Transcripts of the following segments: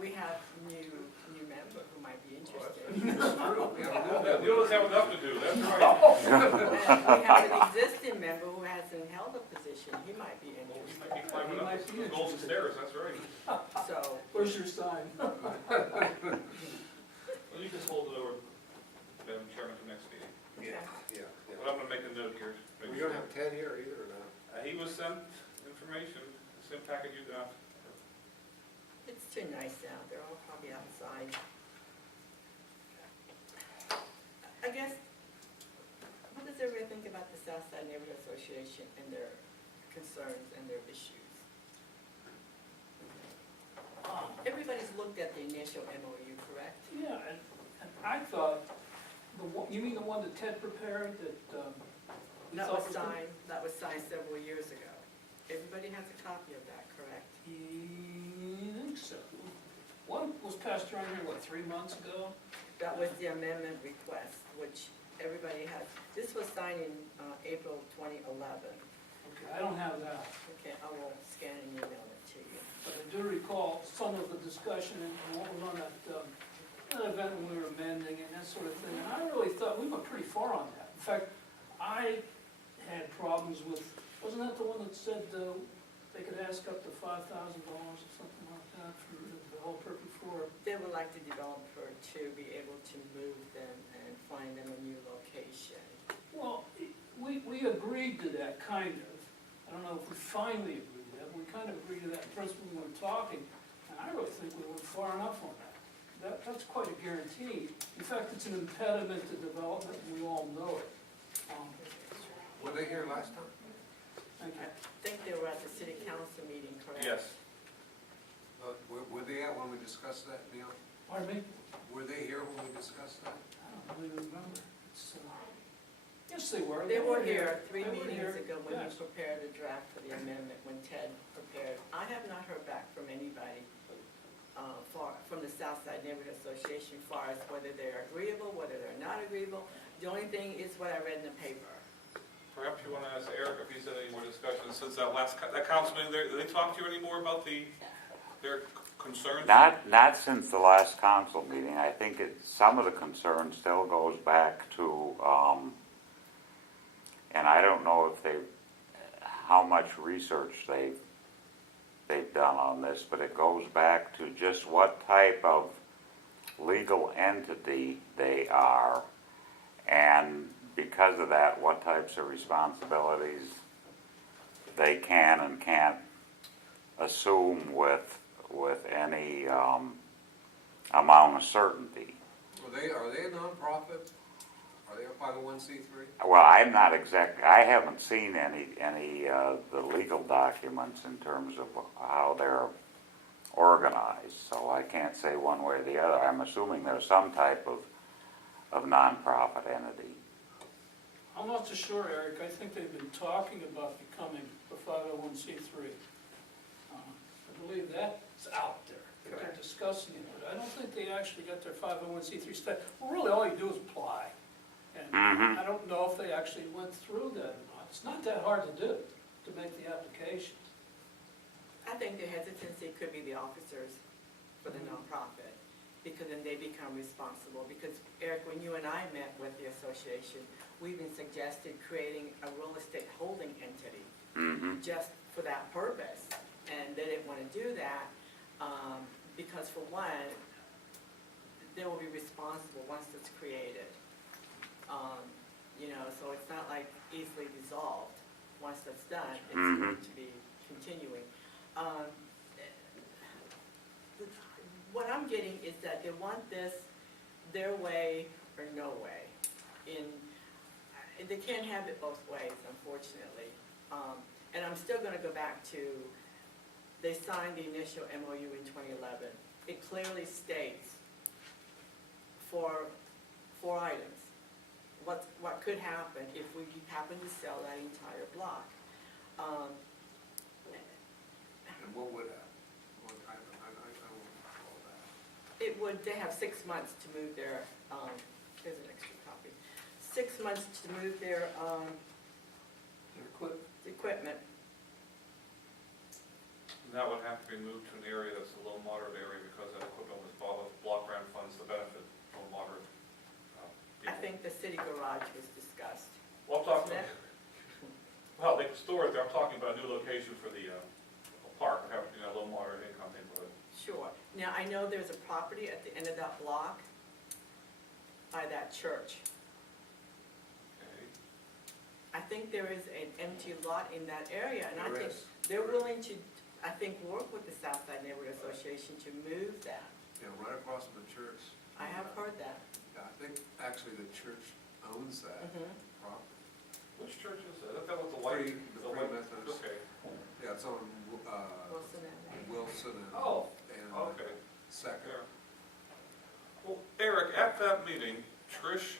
we have new member who might be interested. We always have enough to do, that's right. And we have an existing member who hasn't held a position, he might be Well, we interested. might be climbing up those golden stairs, that's right. So, Where's your sign? Well, you just hold it over, Madam Chairman, to next meeting. okay. But I'm gonna make a note here. We don't have Ted here either, or not? He was sent information, the same packet you got. It's too nice out, they're all probably outside. I guess, what does everybody think about the Southside Neighborhood Association and their concerns and their issues? Everybody's looked at the initial MOU, correct? Yeah, and I thought, you mean the one that Ted prepared that, you That thought was good? signed several years ago. Everybody has a copy of that, correct? I think so. One was passed around here, what, 3 months ago? That was the amendment request, which everybody has. This was signed in April 2011. Okay, I don't have that. Okay, I will scan and email it to you. But I do recall some of the discussion and what was on that event when we were amending and that sort of thing. And I really thought we went pretty far on that. In fact, I had problems with, wasn't that the one that said they could ask up to $5,000 or something like that for the whole purpose for? They would like the developer to be able to move them and find them a new location. Well, we agreed to that, kind of. I don't know if we finally agreed to that, but we kind of agreed to that in principle when we were talking, and I really think we went far enough on that. That's quite a guarantee. In fact, it's an impediment to development, and we all know it. Were they here last time? Thank you. I think they were at the city council meeting, correct? Yes. Were they at when we discussed that, Neil? Pardon me? Were they here when we discussed that? I don't really remember. It's, yes, they were. They were here 3 They were meetings here, ago when you yes. prepared a draft for the amendment, when Ted prepared. I have not heard back from anybody from the Southside Neighborhood Association as far as whether they're agreeable, whether they're not agreeable. The only thing is what I read in the paper. Perhaps you want to ask Eric if he's had any more discussion since that that council meeting. Did they talk to you anymore about their concerns? Not since the last council meeting. I think some of the concern still goes back to, and I don't know if how much research they've done on this, but it goes back to just what type of legal entity they are, and because of that, what types of responsibilities they can and can't assume with any amount of certainty. Are they a nonprofit? Are they a 501c3? Well, I'm not I haven't seen any the legal documents in terms of how they're organized, so I can't say one way or the other. I'm assuming there's some type of nonprofit entity. I'm not so sure, Eric. I think they've been talking about becoming a 501c3. I believe that's out there. They're discussing it, but I don't think they actually got their 501c3 stuff. Well, really, all you do is apply. And I don't know if they actually went through that or not. It's not that hard to do, to make the application. I think the hesitancy could be the officers for the nonprofit, because then they become responsible. Because Eric, when you and I met with the association, we even suggested creating a real estate holding entity just for that purpose. And they didn't want to do that because, for one, they will be responsible once it's created. So it's not like easily dissolved. Once that's done, it's going to be continuing. What I'm getting is that they want this their way or no way. They can't have it both ways, unfortunately. And I'm still going to go back to, they signed the initial MOU in 2011. It clearly states four items. What could happen if we happen to sell that entire block. And what would happen? I don't recall that. It would, they have 6 months to move their, here's an extra copy. 6 months to move their equipment. And that would have to be moved to an area that's a low moderate area because that stores, I'm talking about a new location for the park, having, you know, a low moderate income neighborhood. Sure. Now, I know there's a property at the end of that block by that church. Okay. I think there is an empty lot in that area, and I There think is. they're willing to, I think, work with the Southside Neighborhood Association to move that. Yeah, right across from the church. I have heard that. Yeah, I think actually the church owns that Mhm. property. Which church is that? That was the white? The the Free white- Methodist. Okay, Yeah, it's on, Wilson Avenue. Wilson and. Oh, and okay. Second. There. Well, Eric, at that meeting, Trish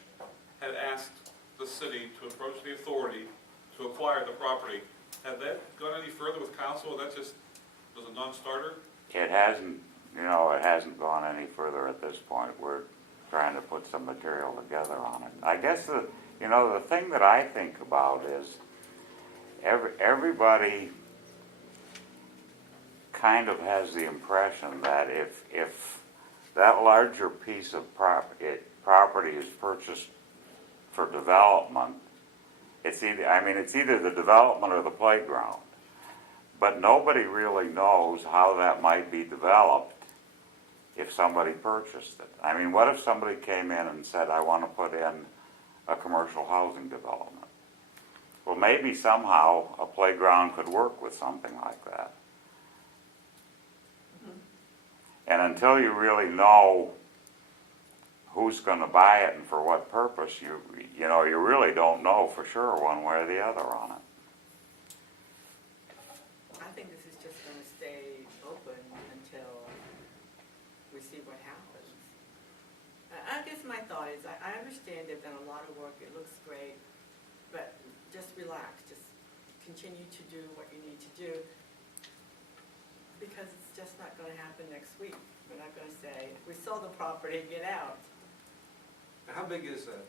had asked the city to approach the authority to acquire the property. Had that gone any further with council, or that just was a non-starter? It hasn't, it hasn't gone any further at this point. We're trying to put some material together on it. I guess the thing that I think about is everybody kind of has the impression that if that larger piece of property is purchased for development, it's either the development or the playground. But nobody really knows how that might be developed if somebody purchased it. I mean, what if somebody came in and said, I want to put in a commercial housing development? Well, maybe somehow a playground could work with something like that. And until you really know who's going to buy it and for what purpose, you really don't know for sure one way or the other on it. I think this is just gonna stay open until we see what happens. I guess my thought is, I understand they've done a lot of work, it looks great, but just relax, just continue to do what you need to do, because it's just not gonna happen next week. We're not gonna say, we sold the property, get out. Now, how big is that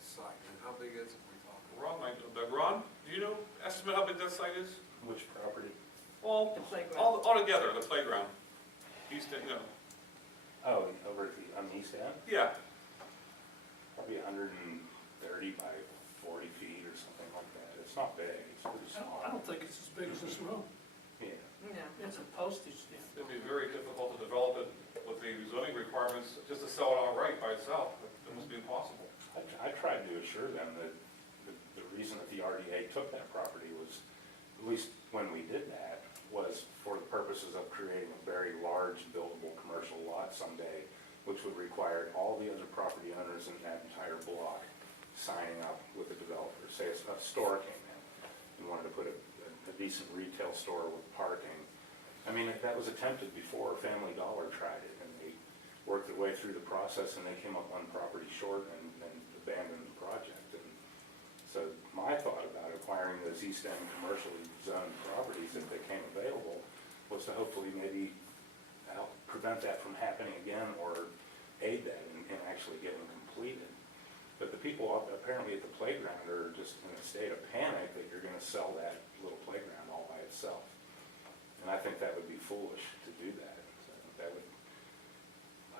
site, and how big is it we talking? Ron might know that. Ron, do you know, estimate how big that site is? Which property? All, The playground. all together, the playground. East End, Oh, over at on the east end? yeah. Probably 130 by 40 feet or something like that. It's not big, it's pretty I small. don't think it's as big as this room. Yeah. No. It's a postage stamp. It'd be very difficult to develop it with the zoning requirements, just to sell it outright by itself. It must be impossible. I tried to assure them that the reason that the RDA took that property was, at least when we did that, was for the purposes of creating a very large buildable commercial lot someday, which would require all the other property owners in that entire block signing up with the developer. Say a store came in and wanted to put a decent retail store with parking. I mean, that was attempted before. Family Dollar tried it, and they worked their way through the process, and they came up one property short and abandoned the project. And so my thought about acquiring those East End commercially zoned properties, if they came available, was to hopefully maybe help prevent that from happening again, or aid that in actually getting completed. But the people apparently at the playground are just in a state of panic that you're gonna sell that little playground all by itself. And I think that would be foolish to do that. So that would,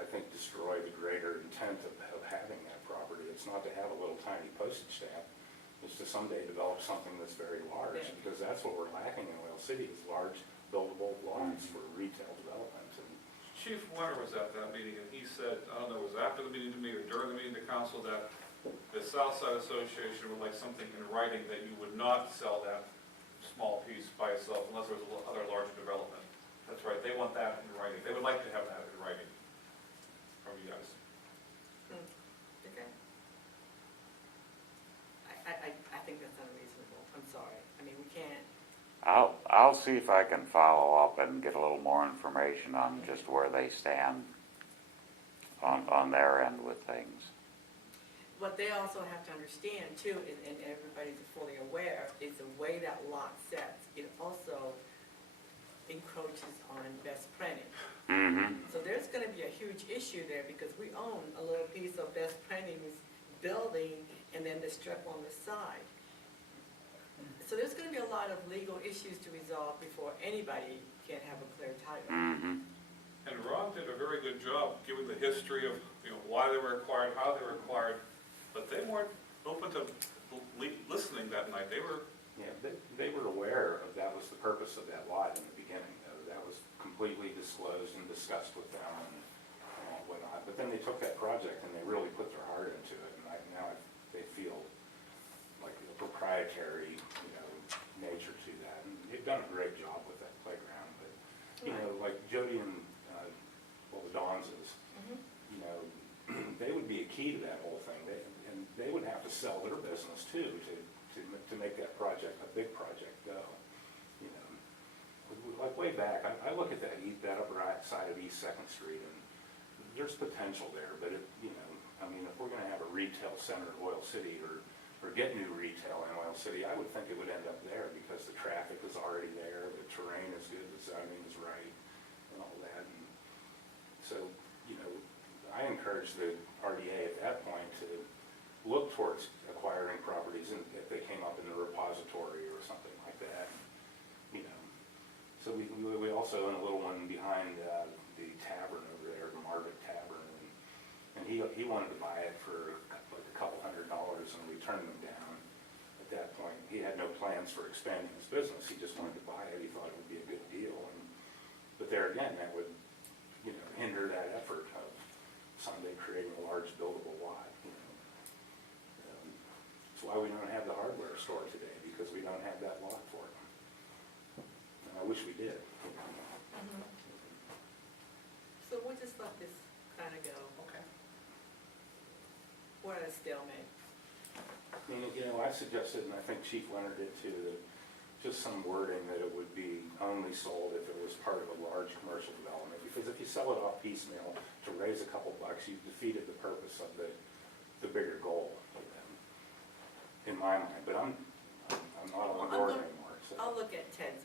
I think, destroy the greater intent of having that property. It's not to have a little tiny postage stamp. It's to someday develop something that's very large, Yeah. because that's what we're lacking in Whale City, is large buildable lots for retail development. And Chief Winter was at that meeting, and he said, I don't know, it was after the meeting to me or during the meeting to council, that the Southside Association would like something in writing that you would not sell that small piece by itself unless there was other larger development. That's right, they want that in writing. They would like to have that in writing from you guys. Okay. I think that's unreasonable, I'm sorry. I mean, we can't, I'll see if I can follow up and get a little more information on just where they stand on their end with things. what they also have to understand too, and everybody's fully aware, is the way that lot sets, it also encroaches on Best Printing. Mm-hmm. So there's gonna be a huge issue there, because we own a little piece of Best Printing's building and then the strip on the side. So there's gonna be a lot of legal issues to resolve before anybody can have a clear title. Mm-hmm. And Ron did a very good job giving the history of, why they were acquired, how they were acquired, but they weren't open to listening that night. They were Yeah, they were aware of that was the purpose of that lot in the beginning, though. That was completely disclosed and discussed with them and whatnot. But then they took that project and they really put their heart into it, and they feel like a proprietary, nature to that. And they've done a great job with that playground, but, like Jody and, the Dons is, they would be a key to that whole thing. And they would have to sell their business too, to make that project, a big project, go. Like way back, I look at that upper side of East Second Street, and there's potential there, but if we're gonna have a retail center in Oil City, or get new retail in Oil City, I would think it would end up there, because the traffic is already there, the terrain is good, the zoning is right, and all that. And so, I encourage the RDA at that point to look towards acquiring properties, and if they came up in the repository or something like that, So we also own a little one behind the tavern over there, the Margaret Tavern, and he wanted to buy it for like a couple $100, and we turned him down. At that point, he had no plans for expanding his business. He just wanted to buy it. He thought it would be a good deal, but there again, that would hinder that effort of someday creating a large buildable lot. That's why we don't have the hardware store today, because we don't have that lot for it. And I wish we did. So we'll just let this kind of go. Okay. We're at a stalemate. I suggested, and I think Chief Leonard did too, that just some wording that it would be only sold if it was part of a large commercial development. Because if you sell it off piecemeal to raise a couple bucks, you've defeated the purpose of the bigger goal, in my mind. But I'm not on board anymore. So. I'll look at Ted's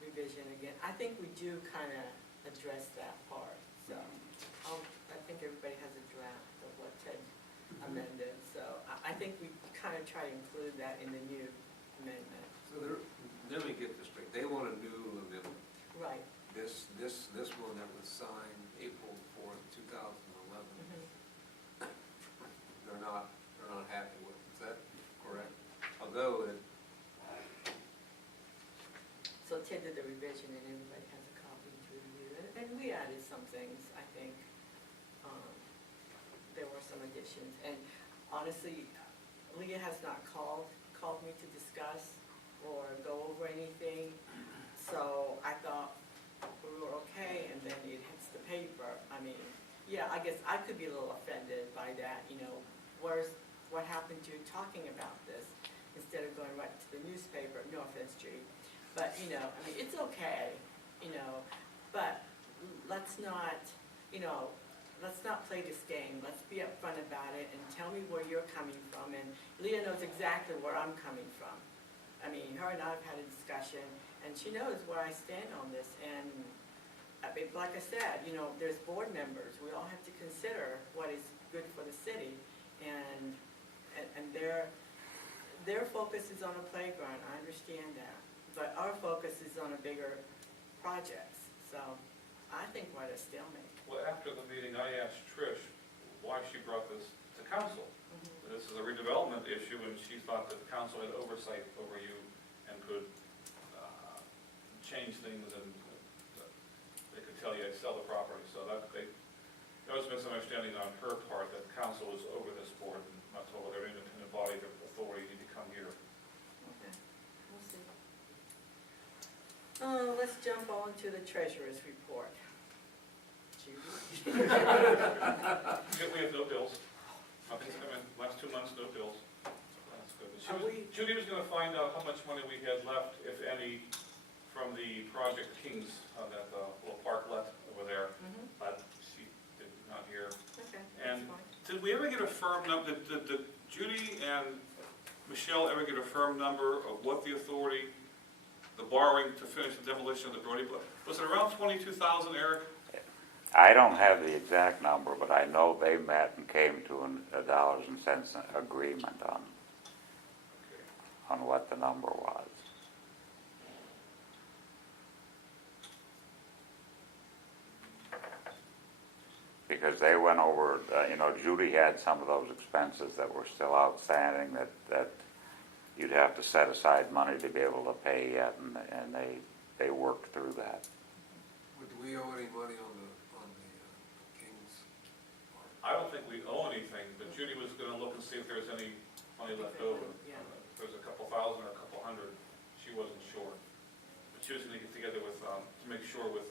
revision again. I think we do kind of address that part. So I think everybody has a draft of what Ted amended. So I think we kind of try to include that in the new amendment. So let me get this straight. They want a new amendment. Right. This one that was signed April 4th, 2011. They're not happy with it. Is that correct? Although So Ted did the revision, and everybody has a copy to review. And we added some things, I think. There were some additions. And honestly, Leah has not called me to discuss or go over anything. So I thought we were okay, and then it hits the paper. I mean, yeah, I guess I could be a little offended by that, what happened to you talking about this instead of going right to the newspaper? No offense, Judy. But, it's okay, but let's not play this game. Let's be upfront about it and tell me where you're coming from. And Leah knows exactly where I'm coming from. I mean, her and I have had a discussion, and she knows where I stand on this. And like I said, there's board members. We all have to consider what is good for the city. And their focus is on a playground. I understand that. But our focus is on a bigger projects. So I think we're at a stalemate. Well, after the meeting, I asked Trish why she brought this to council. This is a redevelopment issue, and she thought that the council had oversight over you and could change things, and they could tell you to sell the property. So that was a misunderstanding on her part, that the council was over this board and not told their independent body of authority need to come here. Okay, we'll see. Let's jump on to the treasurer's report. Judy? We have no bills. Nothing's come in. Last 2 months, no bills. That's good. Judy was going to find out how much money we had left, if any, from the Project Kings on that little parklet over there. But she did not hear. Okay, And that's fine. did we ever get a firm number? Did Judy and Michelle ever get a firm number of what the authority, the borrowing to finish the demolition of the Brody Block? Was it around 22,000, Eric? I don't have the exact number, but I know they met and came to a dollars and cents agreement on what the number was. Because they went over, Judy had some of those expenses that were still outstanding that you'd have to set aside money to be able to pay it, and they worked through that. Do we owe any money on the Kings? I don't think we owe anything, but Judy was gonna look and see if there's any money left over. Yeah. If there's a couple thousand or a couple hundred, she wasn't sure. But she was gonna get together with, to make sure with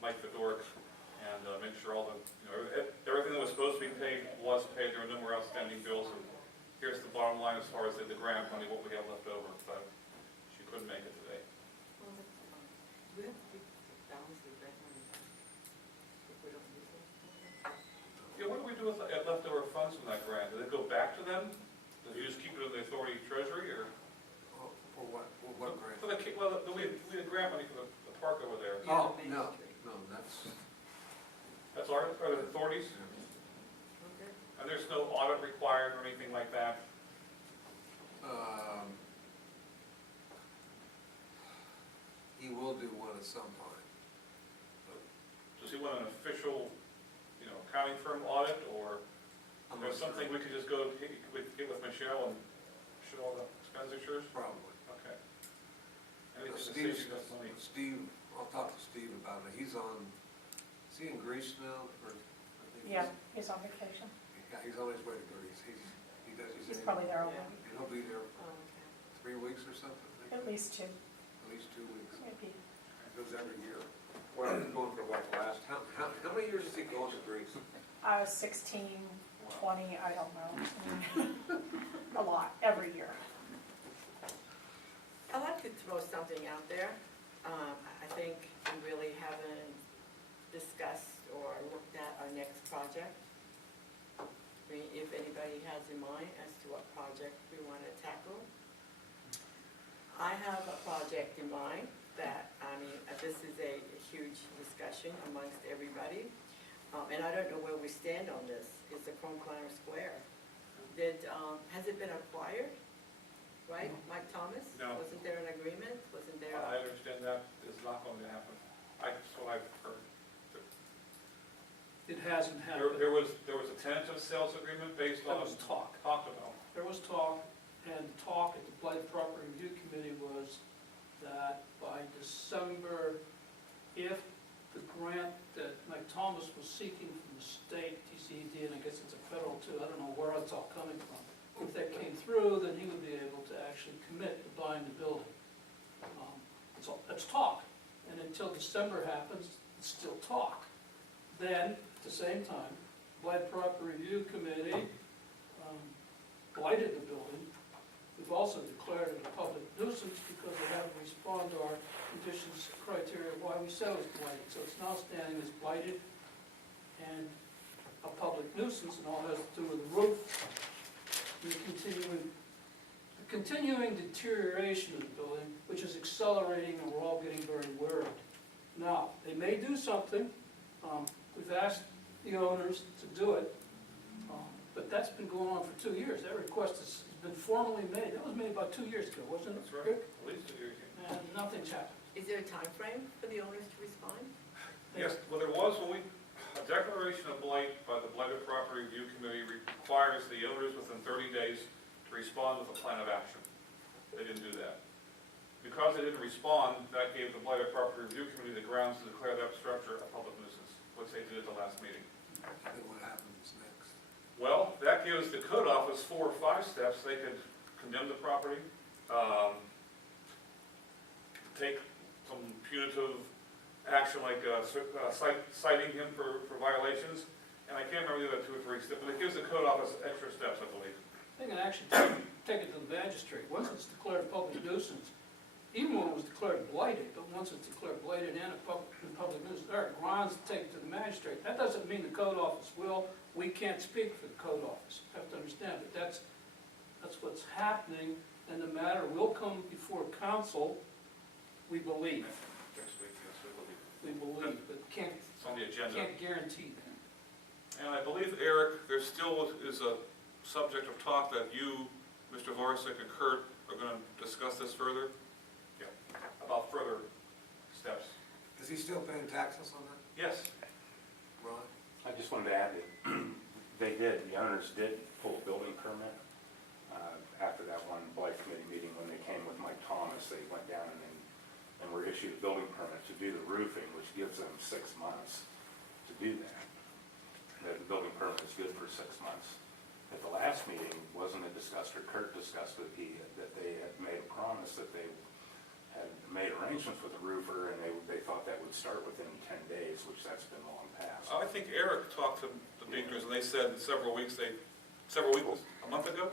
Mike Fedoruk and make sure all the, everything that was supposed to be paid was paid. There were no more outstanding bills. And here's the bottom line as far as the grant money, what we have left over. But she couldn't make it today. Well, that's fine. We have to keep balance the grant money if we don't use it. Yeah, what do we do with leftover funds from that grant? Do they go back to them? Do you just keep it in the authority treasury, or? Oh, for what, grant? For the, we had grant money for the park over there. Oh, Main no, Street. That's our authorities? Okay. And there's no audit required or anything like that? He will do one at some time. Does he want an official, accounting firm audit, or I'm there's not sure. something we could just go, get with Michelle and show all the expenditures? Probably. Okay. Anything to save you that money? Steve, I'll talk to Steve about it. Is he in Greece now? Or, I think Yeah, he's on vacation. he's on his way to Greece. He's probably there Yeah. already, He'll be there Oh, okay. 3 weeks or something, I think. at least 2, At least 2 weeks. maybe. He goes every year. Well, he's going for what, how many years has he gone to Greece? 16, 20, I don't know. A lot, every year. I'd like to throw something out there. I think we really haven't discussed or looked at our next project. I mean, if anybody has in mind as to what project we want to tackle. I have a project in mind that, this is a huge discussion amongst everybody. And I don't know where we stand on this. It's the Chrome Climber Square. Has it been acquired? Right, Mike Thomas? No. Wasn't there an agreement? Wasn't there? I understand that is not going to happen. That's what I've heard. It hasn't happened. There was a tentative sales agreement based There on. was talk. Talked about. There was talk, and talk at the Blight Property Review Committee was that by December, if the grant that Mike Thomas was seeking from the state, TCED, and I guess it's a federal too, I don't know where it's all coming from. If that came through, then he would be able to actually commit to buying the building. That's talk, and until December happens, it's still talk. Then, at the same time, Blight Property Review Committee blighted the building. We've also declared it a public nuisance because we haven't responded to our conditions criteria of why we said it was blighted. So it's now standing as blighted and a public nuisance, and all has to do with the roof, and the continuing deterioration of the building, which is accelerating, and we're all getting very worried. Now, they may do something. We've asked the owners to do it, but that's been going on for 2 years. That request has been formally made. That was made about 2 years ago, wasn't it? That's right. Rick? At least a year. And nothing's happened. Is there a time frame for the owners to respond? Yes, well, there was a declaration of blight by the Blighted Property Review Committee requires the owners within 30 days to respond with a plan of action. They didn't do that. Because they didn't respond, that gave the Blighted Property Review Committee the grounds to declare that structure a public nuisance, which they did at the last meeting. Then what happens next? Well, that gives the code office 4 or 5 steps. They could condemn the property, take some punitive action like citing him for violations, and I can't remember the other 2 or 3 steps, but it gives the code office extra steps, I believe. They can actually take it to the magistrate. Once it's declared a public nuisance, even when it was declared blighted, but once it's declared blighted and a public nuisance, there are grounds to take it to the magistrate. That doesn't mean the code office will. We can't speak for the code office. You have to understand, but that's what's happening, and the matter will come before council, we believe. Next week, yes, we believe. We believe, but can't It's on the agenda. guarantee that. And I believe, Eric, there still is a subject of talk that you, Mr. Varsik, and Kurt are going to discuss this further? Yeah. About further steps. Is he still paying taxes on that, Yes. Ron? I just wanted to add that the owners did pull a building permit after that one blight committee promise. They went down and were issued a building permit to do the roofing, which gives them 6 months to do that. The building permit is good for 6 months. At the last meeting, wasn't it discussed, or Kurt discussed that that they had made a promise that they had made arrangements with the roofer, and they thought that would start within 10 days, which that's been long past. I think Eric talked to the Beekners, and they said in several weeks, a month ago?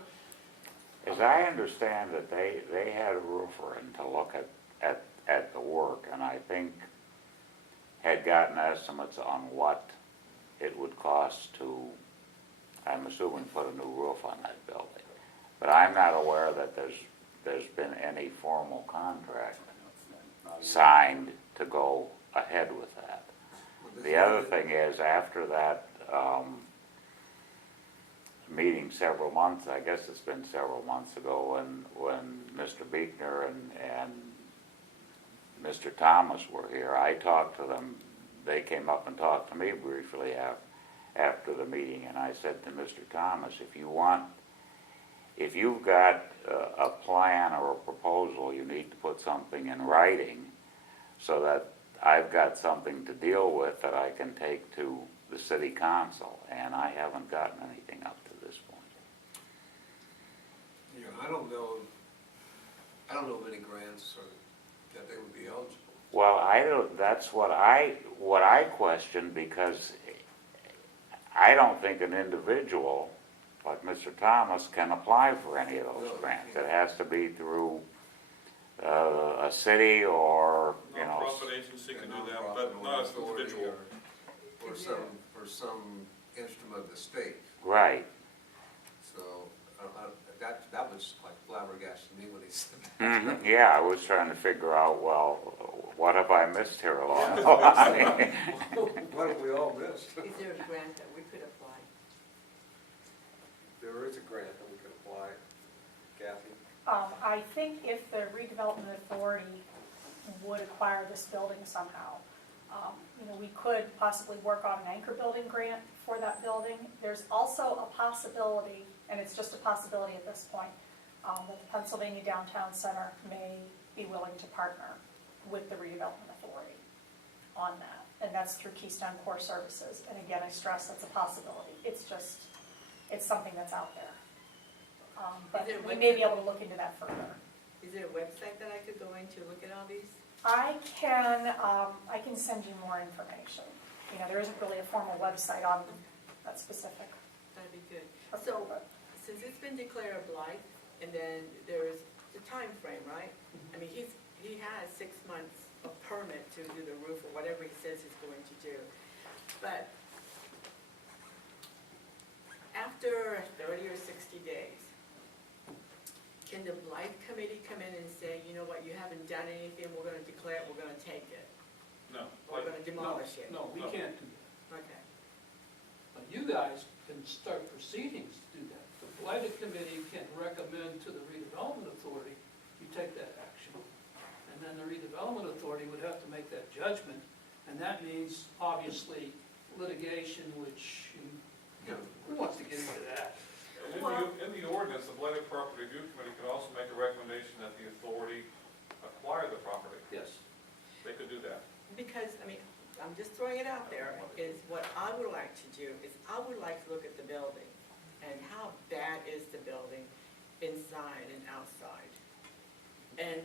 As I understand it, they had a roofer in to look at the work, and I think had gotten estimates on what it would cost to, I'm assuming, put a new roof on that building. But I'm not aware that there's been any formal contract signed to go ahead with that. The other thing is, after that meeting several months, I guess it's been several months ago, when Mr. Beekner and Mr. Thomas were here, I talked to them. They came up and talked to me briefly after the meeting, and I said to Mr. Thomas, if you've got a plan or a proposal, you need to put something in writing so that I've got something to deal with that I can take to the city council, and I haven't gotten anything up to this point. Yeah, I don't know of any grants or that they would be eligible. Well, that's what I question, because I don't think an individual like Mr. Thomas can apply for any of those No, grants. yeah. It has to be through a city or, Nonprofit agency can do that, nonprofit but or not as an authority individual. Or some instrument of the state. right. So, that was like flabbergasted me when he said that. Mhm. Yeah, I was trying to figure out, well, what have I missed here along the line? What have we all missed? Is there a grant that we could apply? There is a grant that we could apply, Kathy. I think if the redevelopment authority would acquire this building somehow, we could possibly work on an anchor building grant for that building. There's also a possibility, and it's just a possibility at this point, that the Pennsylvania Downtown Center may be willing to partner with the redevelopment authority on that. And that's through Keystone Core Services. And again, I stress that's a possibility. It's something that's out there. But we may be able to look into that further. Is there a website that I could go into to look at all these? I can send you more information. There isn't really a formal website on that specific. That'd be good. So, since it's been declared a blight, and then there's the time frame, right? I mean, he has 6 months of permit to do the roof or whatever he says he's going to do. But after 30 or 60 days, can the blight committee come in and say, you know what, you haven't done anything, we're going to declare it, we're going to take it, No. we're going to demolish it? No, we No. can't do that. Okay. But you guys can start proceedings to do that. The blighted committee can recommend to the redevelopment authority, you take that action. And then the redevelopment authority would have to make that judgment, and that means, obviously, litigation, which, who wants to get into that? In the ordinance, the Blighted Property Review Committee can also make a recommendation that the authority acquire the property. Yes. They could do that. Because, I mean, I'm just throwing it out there, is what I would like to do is I would like to look at the building and how bad is the building inside and outside. And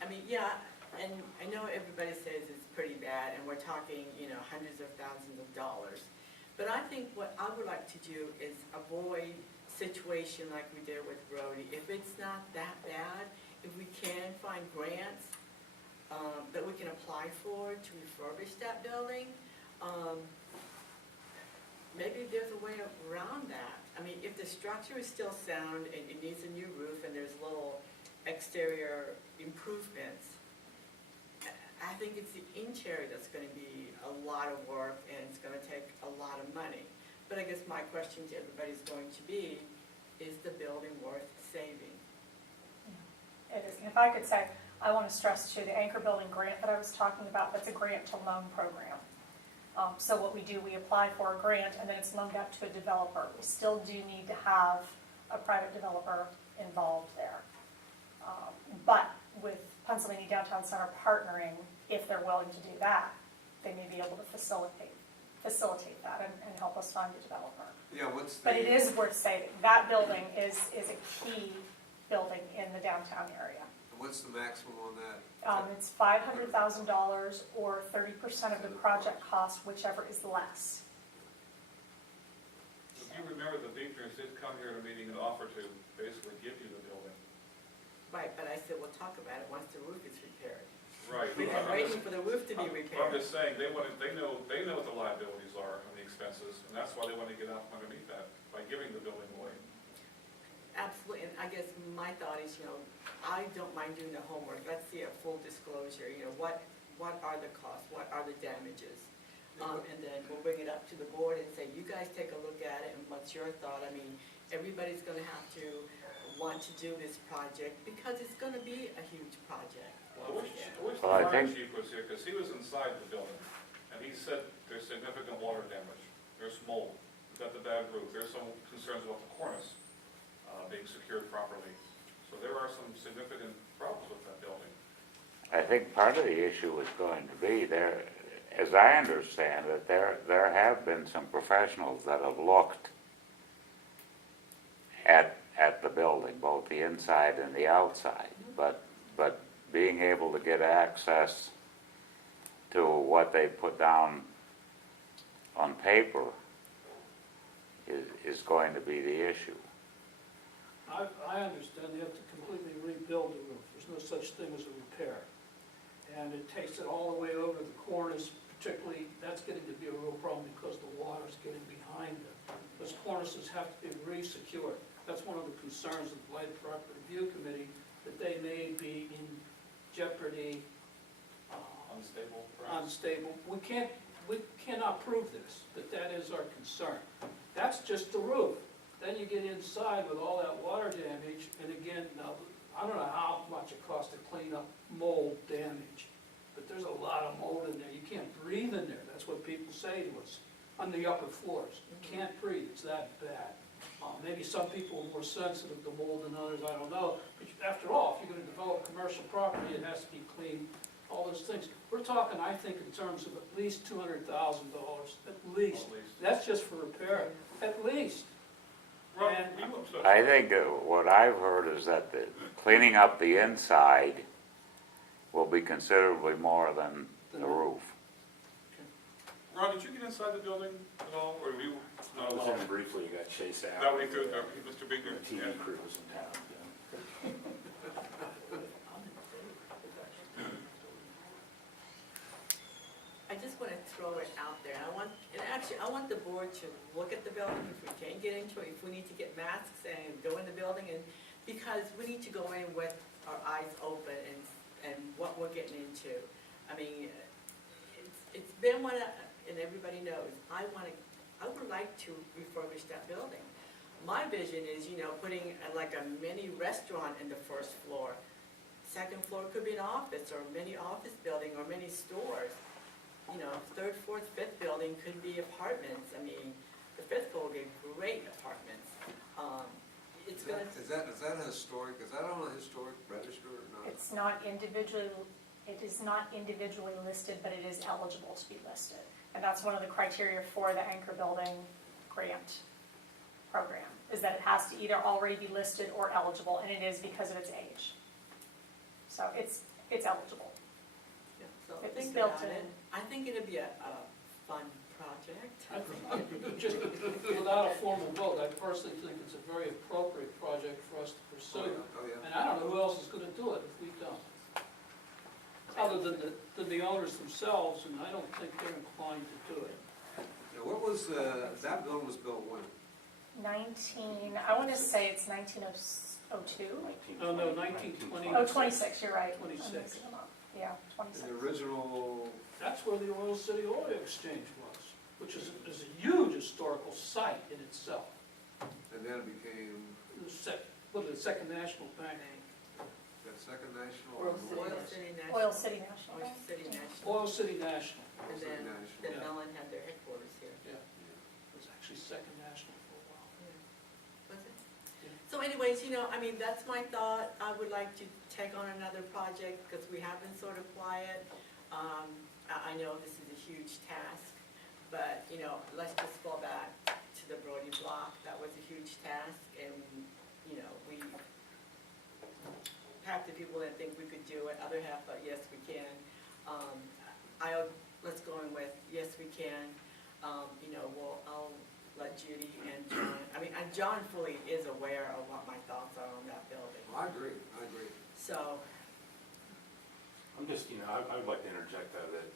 I mean, yeah, and I know everybody says it's pretty bad and we're talking, hundreds of thousands of dollars. But I think what I would like to do is avoid situation like we did with Rhodey. If it's not that bad, if we can find grants that we can apply for to refurbish that building, maybe there's a way around that. I mean, if the structure is still sound and it needs a new roof and there's little exterior improvements, I think it's the interior that's going to be a lot of work and it's going to take a lot of money. But I guess my question to everybody is going to be, is the building worth saving? It is. And if I could say, I want to stress too, the anchor building grant that I was talking about, that's a grant to loan program. So what we do, we apply for a grant and then it's loaned out to a developer. We still do need to have a private developer involved there. But Pennsylvania Downtown Center partnering, if they're willing to do that, they may be able to facilitate that and help us find a developer. Yeah, what's the? But it is worth saying, that building is a key building in the downtown area. What's the maximum on that? It's $500,000 or 30% of the project cost, whichever is less. If you remember, the Beekners did come here at a meeting and offer to basically give you the building. Right, but I said, we'll talk about it once the roof is repaired. Right. We've been waiting for the roof to be I'm repaired. just saying, they know what the liabilities are and the expenses, and that's why they want to get out from underneath that, by giving the building away. Absolutely, and I guess my thought is, I don't mind doing the homework. Let's see a full disclosure, what are the costs, what are the damages? And then we'll bring it up to the board and say, you guys take a look at it, and what's your thought? I mean, everybody's gonna have to want to do this project, because it's gonna be a huge project. Well, I wish the Well, I fire think- chief was here, because he was inside the building, and he said there's significant water damage, there's mold, we've got the bad roof, there's some concerns about the cornice being secured properly. So there are some significant problems with that building. I think part of the issue is going to be there, as I understand it, there have been some professionals that have looked at the building, both the inside and the outside, but being able to get access to what they put down on paper is going to be the issue. I understand they have to completely rebuild the roof. There's no such thing as a repair. And it takes it all the way over to the cornice, particularly, that's getting to be a real problem because the water's getting behind them. Those cornices have to be re-secured. That's one of the concerns of the Light Property Review Committee, that they may be in jeopardy, Unstable, perhaps? unstable. We cannot prove this, that is our concern. That's just the roof. Then you get inside with all that water damage, and again, now, I don't know how much it costs to clean up mold damage, but there's a lot of mold in there. You can't breathe in there. That's what people say to us on the upper floors. You can't breathe, it's that bad. Maybe some people are more sensitive to mold than others, I don't know. But after all, if you're gonna develop commercial property, it has to be clean, all those things. We're talking, I think, in terms of at least $200,000, at least. That's just for repair, at least. Ron, And- you went to- I think what I've heard is that cleaning up the inside will be considerably more than the roof. Ron, did you get inside the building at all, or were you I not was allowed? in briefly, got chased out. That would be good, Mr. The Biegner? TV Yeah. crew was in town. Yeah. I just want to throw it out there. I want the board to look at the building, if we can't get into it, if we need to get masks and go in the building, and, because we need to go in with our eyes open and what we're getting into. I mean, it's been and everybody knows, I would like to refurbish that building. My vision is, putting like a mini restaurant in the first floor. Second floor could be an office, or a mini office building, or mini stores. Third, fourth, fifth building could be apartments. I mean, the fifth floor would be great apartments. It's Is gonna, that a historic, is that on a historic register or not? It is not individually listed, but it is eligible to be listed. And that's one of the criteria for the anchor building grant program, is that it has to either already be listed or eligible, and it is because of its age. So it's eligible. so It was think built about it. in. I think it'd be a fun project. Just without a formal vote, I personally think it's a very appropriate project for us to pursue. Oh, yeah. And I don't know who else is gonna do it if we don't. Other than the owners themselves, and I don't think they're inclined to do it. Now, what was, that building was built when? I want to say it's 1902? No, 1920. Oh, 26, you're right. 26. I'm mixing them up. Yeah, 26. The original, That's where the Oil City Oil Exchange was, which is a huge historical site in itself. and then it became, The Second National Bank. that Second National? Oil or City Oil National. City National Oil Bank. City National. Oil City National, And City then National. Mellon had their headquarters here. yeah. It was actually Second National for a while. Was it? So anyways, that's my thought. I would like to take on another project, because we have been sort of quiet. I know this is a huge task, but, you know, let's just fall back to the Brody block. That was a huge task, and, you know, we, half the people that think we could do it, other half, yes, we can. Let's go in with, yes, we can. You know, I'll let Judy and John, and John fully is aware of what my thoughts are on that building. I agree. So, I'm just, I would like to interject though that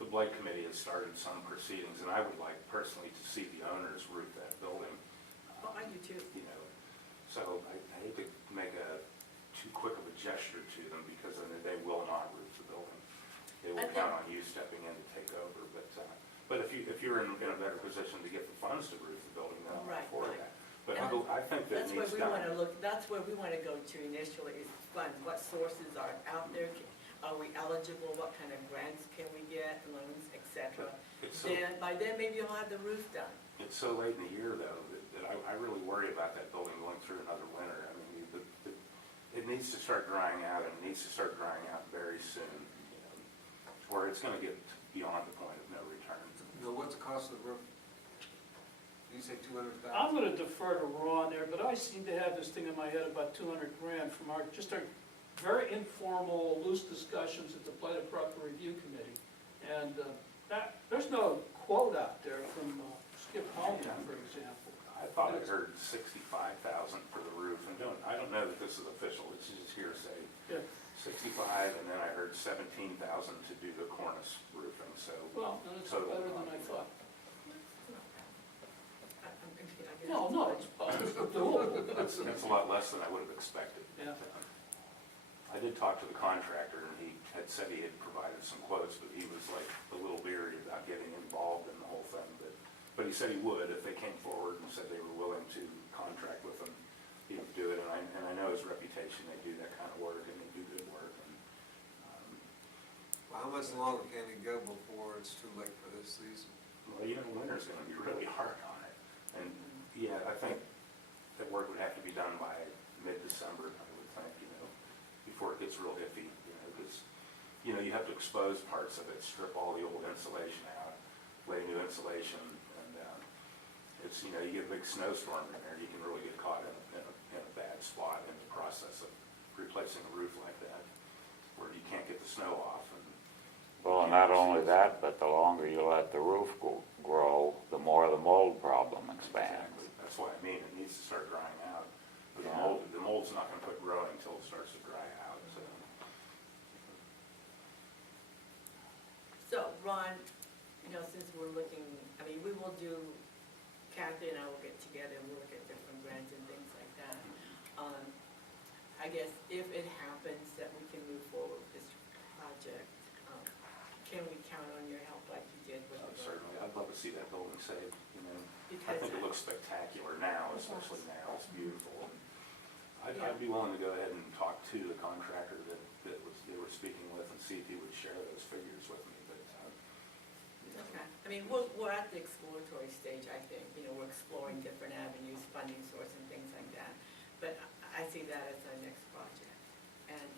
the Blight Committee has started some proceedings, and I would like personally to see the owners roof that building. oh, I do too. You know, so I hate to make too quick of a gesture to them, because then they will not roof the building. They will count on you stepping in to take over, but if you're in a better position to get the funds to roof the building, then I'm Right, for right. that. But And I think that That's where needs we want to done. look, that's where we want to go to initially, is funds. What sources are out there? Are we eligible? What kind of grants can we get, loans, et cetera? By then, maybe you'll have the roof done. It's so late in the year, though, that I really worry about that building going through another winter. I mean, it needs to start drying out, and it needs to start drying out very soon, or it's gonna get beyond the point of no return. Now, what's the cost of the roof? Did you say $200,000? I'm gonna defer to Ron there, but I seem to have this thing in my head about 200 grand from our very informal, loose discussions at the Blight Proctor Review Committee. And there's no quote out there from Skip Holman, for example. I thought I heard 65,000 for the roof, and I don't know that this is official, it's just hearsay. Yeah. 65, and then I heard 17,000 to do the cornice roofing, so. Well, then it's So- better than I thought. I No, it's doable. That's a lot less than I would have expected. Yeah. I did talk to the contractor, and he had said he had provided some quotes, but he was like a little leery about getting involved in the whole thing. But he said he would if they came forward and said they were willing to contract with him. He would do it, and I know his reputation. They do that kind of work, and they do good work. And, Well, how much longer can it go before it's too late for this season? well, winter's going to be really hard on it. And yeah, I think that work would have to be done by mid-December, I would think, before it gets real iffy, because, you have to expose parts of it, strip all the old insulation out, lay new insulation, and it's, you get a big snowstorm in there, you can really get caught in a bad spot in the process of replacing a roof like that, where you can't get the snow off. Well, not only that, but the longer you let the roof grow, the more the mold problem expands. Exactly. That's what I mean, it needs to start drying out. But Yeah. the mold's not gonna quit growing until it starts to dry out, so. So, Ron, since we're looking, we will do, Kathy and I will get together and we'll look at different grants and things like that. I guess if it happens that we can move forward with this project, can we count on your help like you did with the Certainly, I'd love to see that building saved, I Because think it looks spectacular now, especially now, it's beautiful. And Yeah. I'd be willing to go ahead and talk to the contractor that they were speaking with and see if he would share those figures with me, but, Okay, we're at the exploratory stage, I think, we're exploring different avenues, funding source and things like that. But I see that as our next project. And,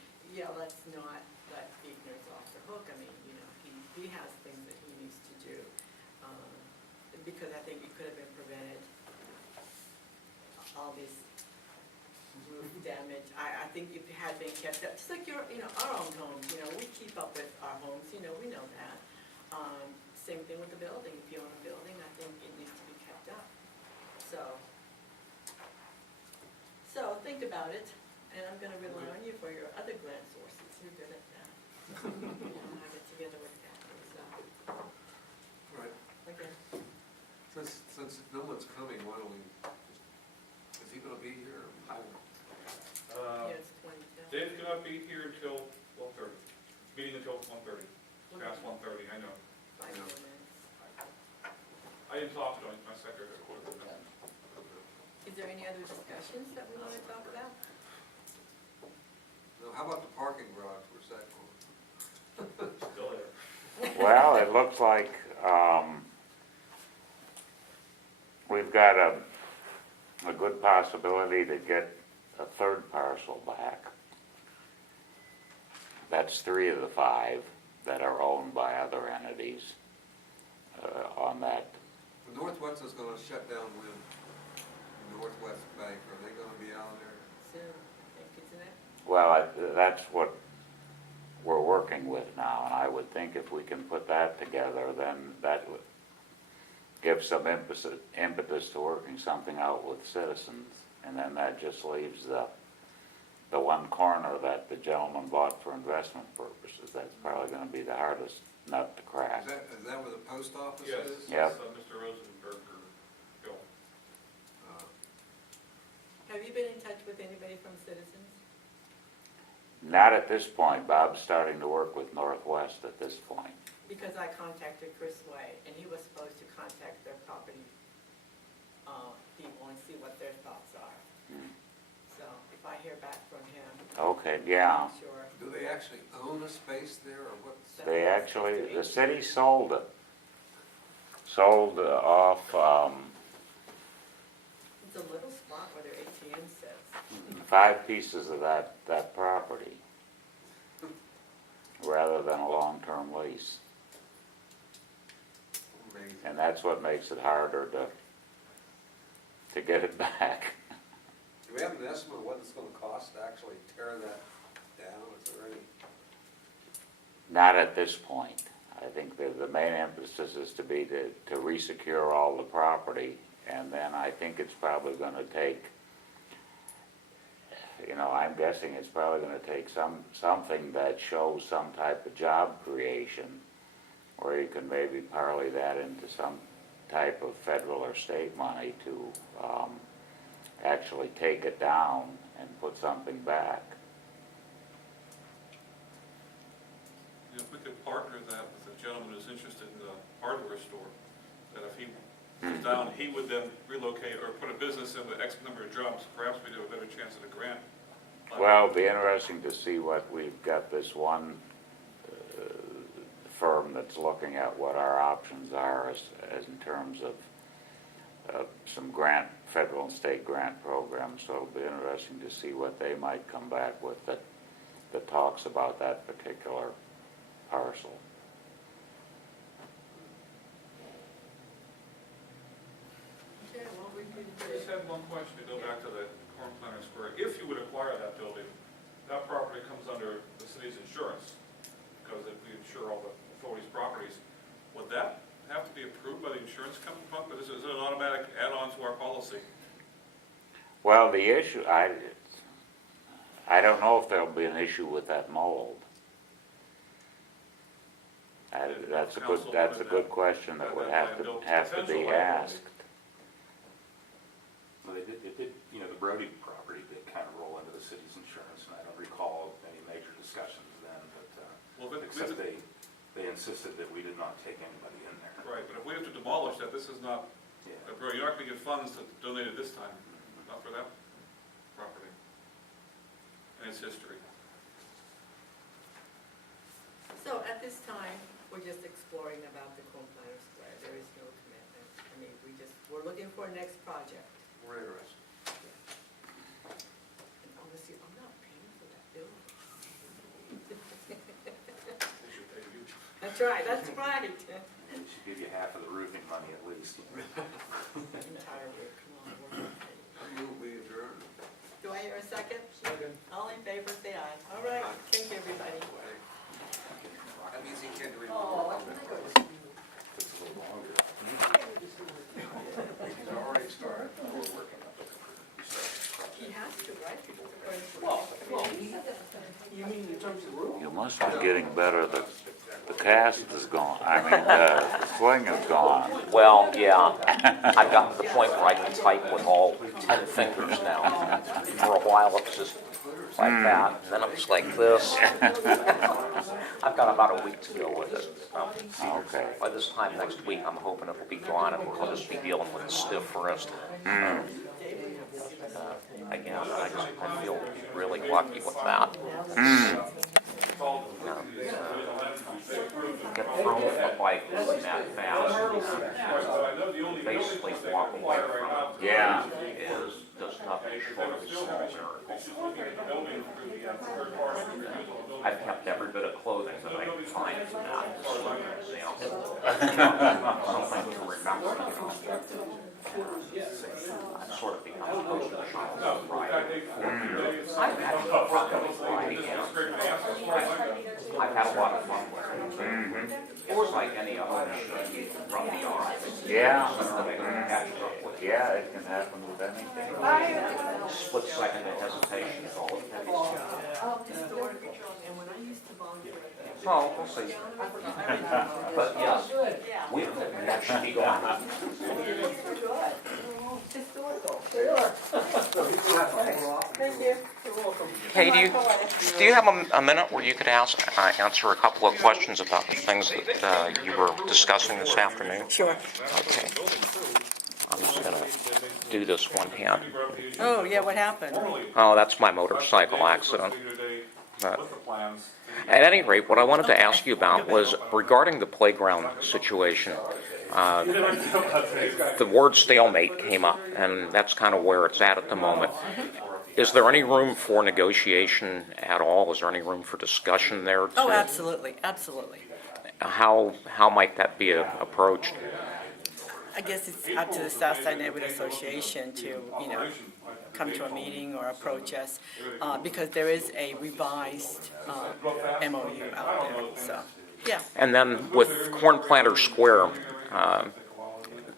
let's not let Ignor's off the hook, he has things that he needs to do. Because I think it could have been prevented, all this roof damage. I think if it had been kept up, just like our own homes, we keep up with our homes, we know that. Same thing with the building. If you own a building, I think it needs to be kept up. So think about it, and I'm gonna rely on you for your other grant sources. You're good at that. I get together with Kathy, so, Right. okay. Since no one's coming, why don't we, is he gonna be here? Yeah, it's 22. Dave cannot be here until 1:30, meeting until 1:30, past 1:30, I know. 5 more minutes. I didn't talk to him, my secretary. Is there any other discussions that we want to talk about? No, how about the parking garage, where's that going? Still there. Well, it looks like, we've got a good possibility to get a third parcel back. That's 3 of the 5 that are owned by other entities on that. Northwest is gonna shut down when Northwest Bank, are they gonna be out there? Soon, I think, isn't it? Well, that's what we're working with now, and I would think if we can put that together, then that would give some impetus to working something out with citizens, and then that just leaves the one corner that the gentleman bought for investment purposes. That's probably gonna be the hardest nut to crack. Is that where the post office Yes, is? Yep. Mr. Rosenberger, Bill. Have you been in touch with anybody from Citizens? Not at this point. Bob's starting to work with Northwest at this point. Because I contacted Chris Way, and he was supposed to contact their property people and see what their thoughts are. Hmm. So if I hear back from him, Okay, yeah. I'm sure. Do they actually own a space there, or what's? They actually, the city sold it. Sold off, It's a little spot where their ATM sits. 5 pieces of that property, rather than a long-term lease. Amazing. And that's what makes it harder to get it back. Do we have an estimate of what it's gonna cost to actually tear that down, is there any? Not at this point. I think the main emphasis is to resecure all the property, and then I think it's probably gonna take, I'm guessing it's probably gonna take something that shows some type of job creation, where you can maybe parlay that into some type of federal or state money to actually take it down and put something back. If we could partner that with a gentleman who's interested in the hardware store, that if he was down, he would then relocate or put a business in with X number of jobs, perhaps we'd have a better chance at a grant. Well, it'll be interesting to see what we've got this one firm that's looking at what our options are as in terms of some federal and state grant programs. So it'll be interesting to see what they might come back with that talks about that particular parcel. Okay, well, we could I just had one question to go back to the Corn Planter Square. If you would acquire that building, that property comes under the city's insurance, because if we insure all the authorities' properties, would that have to be approved by the insurance company? But is it an automatic add-on to our policy? Well, the issue, I don't know if there'll be an issue with that mold. That's a good question that would have to be asked. Well, it did, the Brody property did kind of roll into the city's insurance, and I don't recall any major discussions then, but, except they insisted that we did not take anybody in there. Right, but if we have to demolish that, this is not, Yeah. you're not going to get funds to donate it this time, not for that property and its history. So at this time, we're just exploring about the Corn Planter Square. There is no commitment. I mean, we're looking for a next project. We're interested. And honestly, I'm not paying for that building. They should pay you. That's right, that's right. We should give you half of the roofing money at least. Entire roof, come on, we're not paying. I move we adjourn. Do I hear a second? Second. All in favor, say aye. All right, thank you, everybody. That means he can't read. It's a little longer. He's already started. We're working on it. He has to, right? You mean in terms of roof? You must be getting better. The cast is gone. I mean, the swing is gone. Well, yeah, I've gotten to the point where I can type with all 10 fingers now. For a while, it was just like that, and then it was like this. I've got about a week to go with it. Okay. By this time next week, I'm hoping it will be gone, and we'll just be dealing with a stiff wrist. Again, I feel really lucky with that. Mm. You know, get thrown from a bike moving that fast, basically walk away from it. Yeah. Is just nothing short of a small miracle. I've kept every bit of clothing that I can find from that, as an example. Something to remember, you know. I've sort of become a poster child of riding for years. I've had probably riding hands. I've had a lot of fun with it. It was like any other machine, you can run the odds. Yeah. Something that catches up with you. Yeah, it can happen with anything. Split second of hesitation is all it takes. And when I used to volunteer. Well, we'll see. But yes, that should be gone. Thank you. Kay, do you have a minute where you could answer a couple of questions about the things that you were discussing this afternoon? Sure. Okay. I'm just gonna do this one hand. Oh, yeah, what happened? Oh, that's my motorcycle accident. At any rate, what I wanted to ask you about was regarding the playground situation. The word stalemate came up, and that's kind of where it's at the moment. Is there any room for negotiation at all? Is there any room for discussion there? Oh, absolutely, absolutely. How might that be approached? I guess it's up to the Southside Neighborhood Association to, come to a meeting or approach us, because there is a revised MOU out there, so, yeah. And then with Corn Planter Square,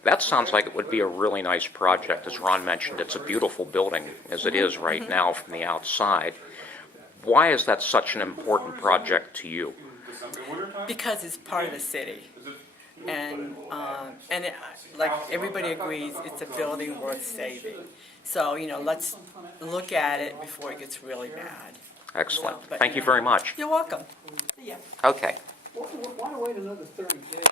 that sounds like it would be a really nice project. As Ron mentioned, it's a beautiful building as it is right now from the outside. Why is that such an important project to you? Because it's part of the city. And like everybody agrees, it's a building worth saving. So, let's look at it before it gets really bad. Excellent. So, but, Thank you very much. You're welcome. Yeah. Okay. Why wait another 30 days?